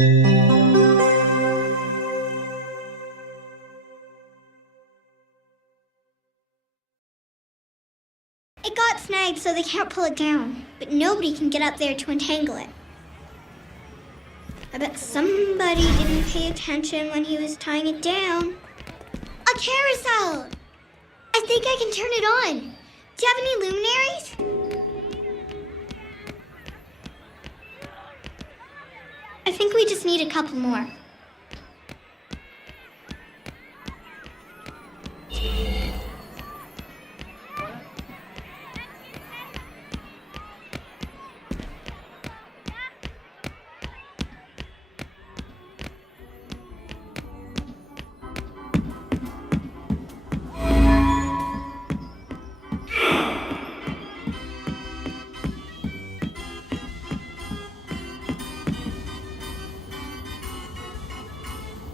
It got snagged so they can't pull it down, but nobody can get up there to untangle it. I bet somebody didn't pay attention when he was tying it down. A carousel! I think I can turn it on. Do you have any luminaries? I think we just need a couple more.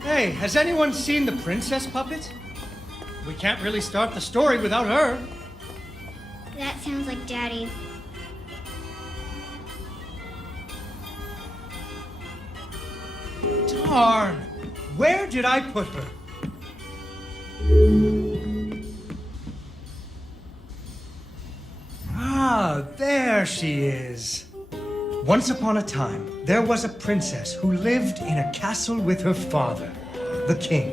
Hey, has anyone seen the princess puppet? We can't really start the story without her. That sounds like Daddy. Darn! Where did I put her? Ah, there she is. Once upon a time, there was a princess who lived in a castle with her father, the king.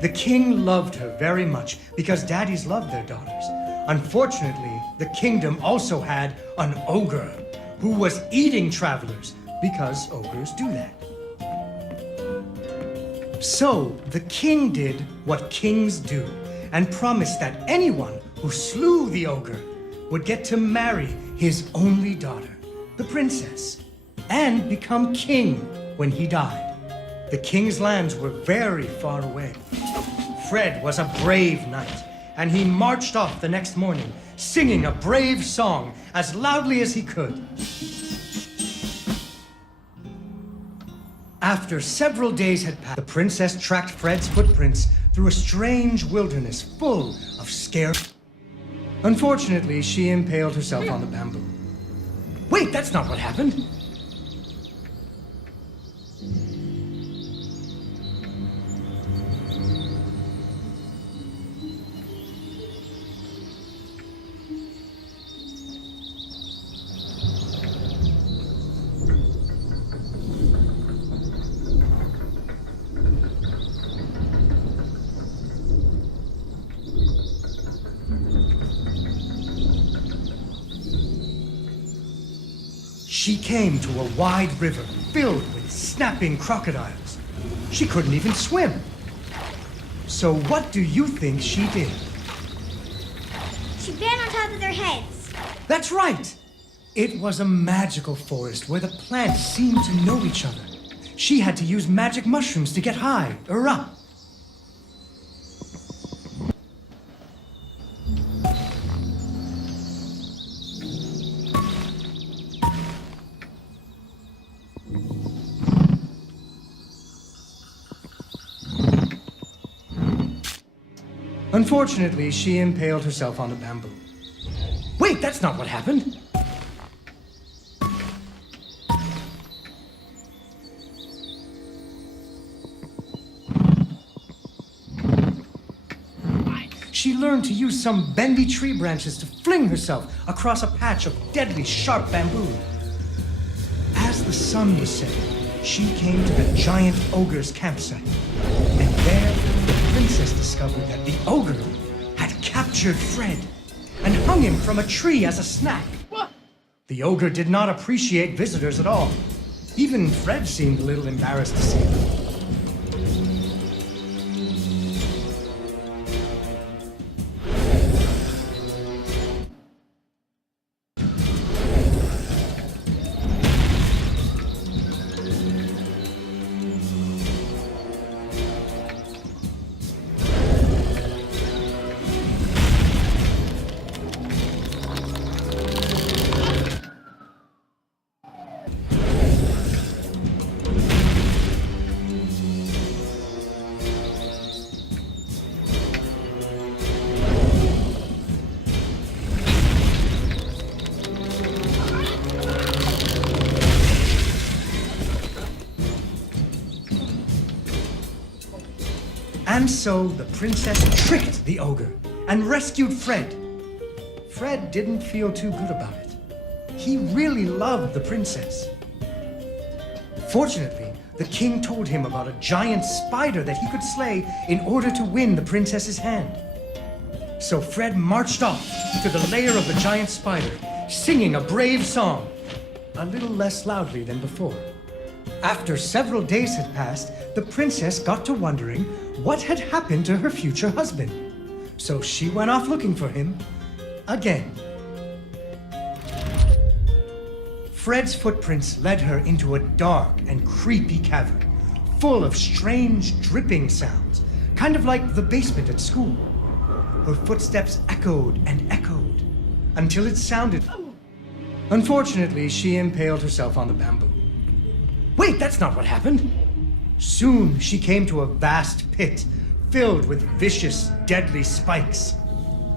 The king loved her very much because daddies loved their daughters. Unfortunately, the kingdom also had an ogre who was eating travelers because ogres do that. So the king did what kings do and promised that anyone who slew the ogre would get to marry his only daughter, the princess, and become king when he died. The king's lands were very far away. Fred was a brave knight, and he marched off the next morning, singing a brave song as loudly as he could. After several days had passed, the princess tracked Fred's footprints through a strange wilderness full of scary... Unfortunately, she impaled herself on the bamboo. Wait, that's not what happened. She came to a wide river filled with snapping crocodiles. She couldn't even swim. So what do you think she did? She ran on top of their heads. That's right! It was a magical forest where the plants seemed to know each other. She had to use magic mushrooms to get high or up. Unfortunately, she impaled herself on the bamboo. Wait, that's not what happened. She learned to use some bendy tree branches to fling herself across a patch of deadly sharp bamboo. As the sun was setting, she came to the giant ogre's campsite. And there, the princess discovered that the ogre had captured Fred and hung him from a tree as a snack. What? The ogre did not appreciate visitors at all. Even Fred seemed a little embarrassed to see them. And so the princess tricked the ogre and rescued Fred. Fred didn't feel too good about it. He really loved the princess. Fortunately, the king told him about a giant spider that he could slay in order to win the princess's hand. So Fred marched off to the lair of the giant spider, singing a brave song, a little less loudly than before. After several days had passed, the princess got to wondering what had happened to her future husband. So she went off looking for him again. Fred's footprints led her into a dark and creepy cavern, full of strange dripping sounds, kind of like the basement at school. Her footsteps echoed and echoed until it sounded. Unfortunately, she impaled herself on the bamboo. Wait, that's not what happened. Soon she came to a vast pit filled with vicious, deadly spikes.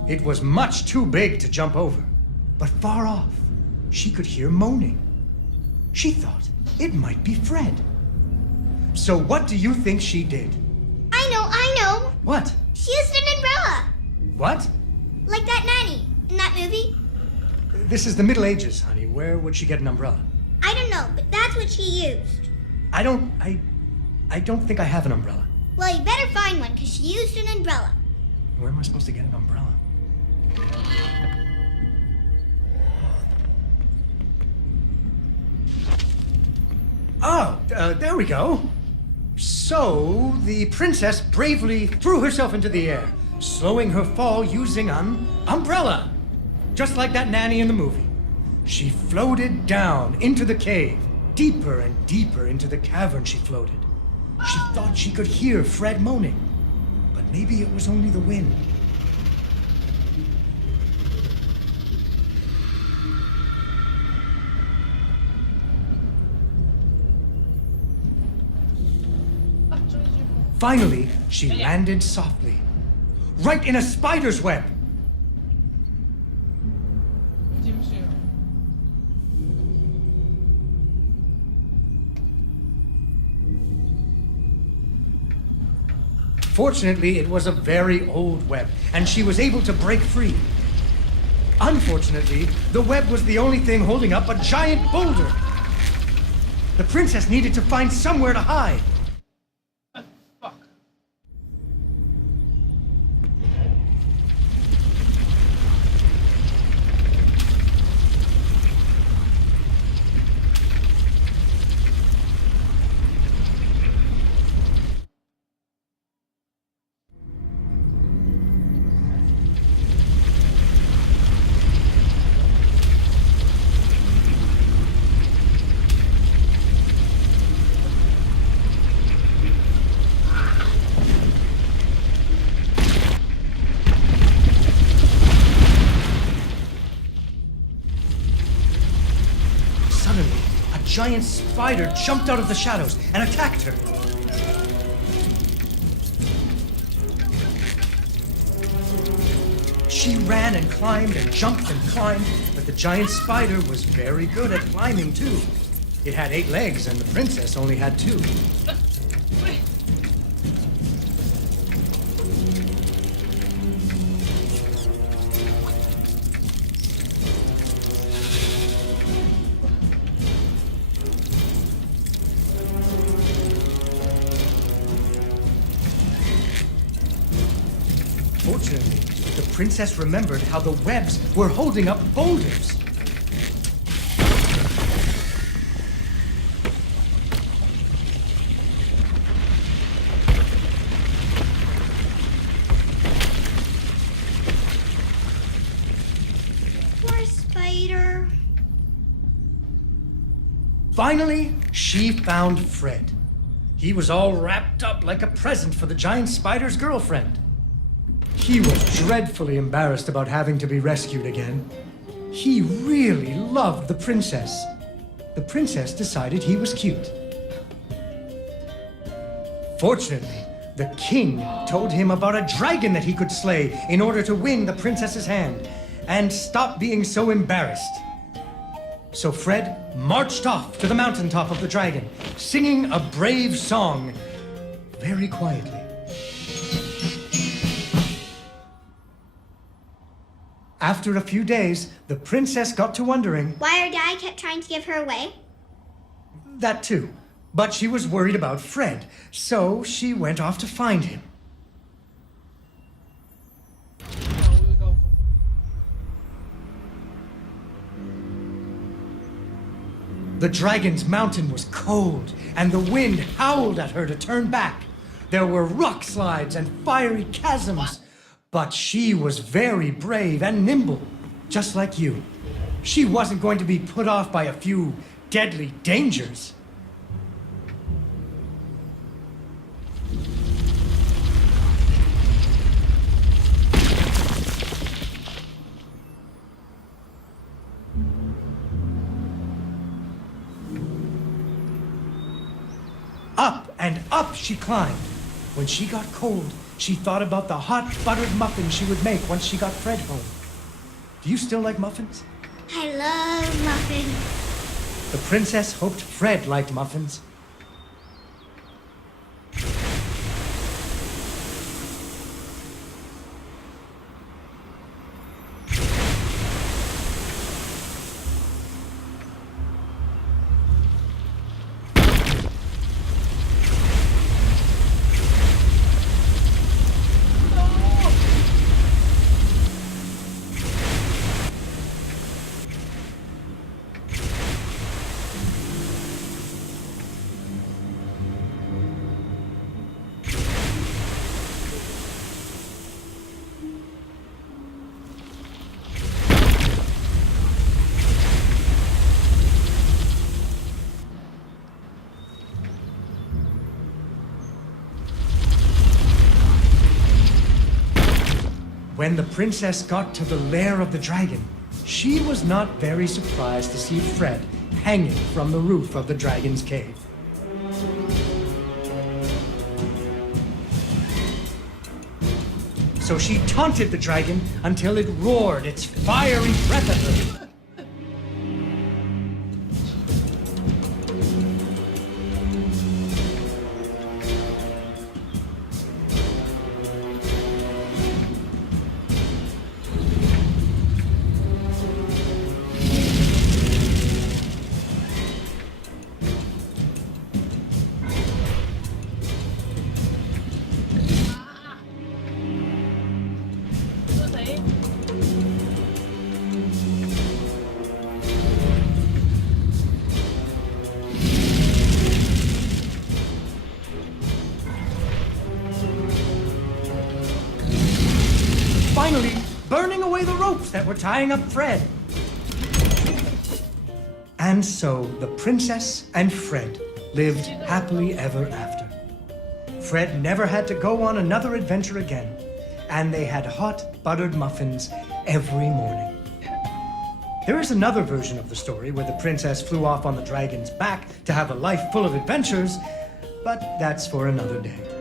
It was much too big to jump over, but far off, she could hear moaning. She thought it might be Fred. So what do you think she did? I know. What? She used an umbrella. What? Like that nanny in that movie. This is the Middle Ages, honey. Where would she get an umbrella? I don't know, but that's what she used. I don't think I have an umbrella. Well, you better find one, because she used an umbrella. Where am I supposed to get an umbrella? Oh, there we go. So, the princess bravely threw herself into the air, slowing her fall using an umbrella. Just like that nanny in the movie. She floated down into the cave. Deeper and deeper into the cavern she floated. She thought she could hear Fred moaning, but maybe it was only the wind. Finally, she landed softly, right in a spider's web. Fortunately, it was a very old web, and she was able to break free. Unfortunately, the web was the only thing holding up a giant boulder. The princess needed to find somewhere to hide. Suddenly, a giant spider jumped out of the shadows and attacked her. She ran and climbed and jumped and climbed, but the giant spider was very good at climbing too. It had 8 legs and the princess only had 2. Fortunately, the princess remembered how the webs were holding up boulders. Poor spider. Finally, she found Fred. He was all wrapped up like a present for the giant spider's girlfriend. He was dreadfully embarrassed about having to be rescued again. He really loved the princess. The princess decided he was cute. Fortunately, the king told him about a dragon that he could slay in order to win the princess's hand and stop being so embarrassed. So Fred marched off to the mountaintop of the dragon, singing a brave song very quietly. After a few days, the princess got to wondering... Why her dad kept trying to give her away? That too. But she was worried about Fred, so she went off to find him. The dragon's mountain was cold, and the wind howled at her to turn back. There were rock slides and fiery chasms. But she was very brave and nimble, just like you. She wasn't going to be put off by a few deadly dangers. Up and up she climbed. When she got cold, she thought about the hot buttered muffins she would make once she got Fred home. Do you still like muffins? I love muffins. The princess hoped Fred liked muffins. When the princess got to the lair of the dragon, she was not very surprised to see Fred hanging from the roof of the dragon's cave. So she taunted the dragon until it roared its fiery breath at her. Finally, burning away the ropes that were tying up Fred. And so the princess and Fred lived happily ever after. Fred never had to go on another adventure again, and they had hot buttered muffins every morning. There is another version of the story where the princess flew off on the dragon's back to have a life full of adventures, but that's for another day.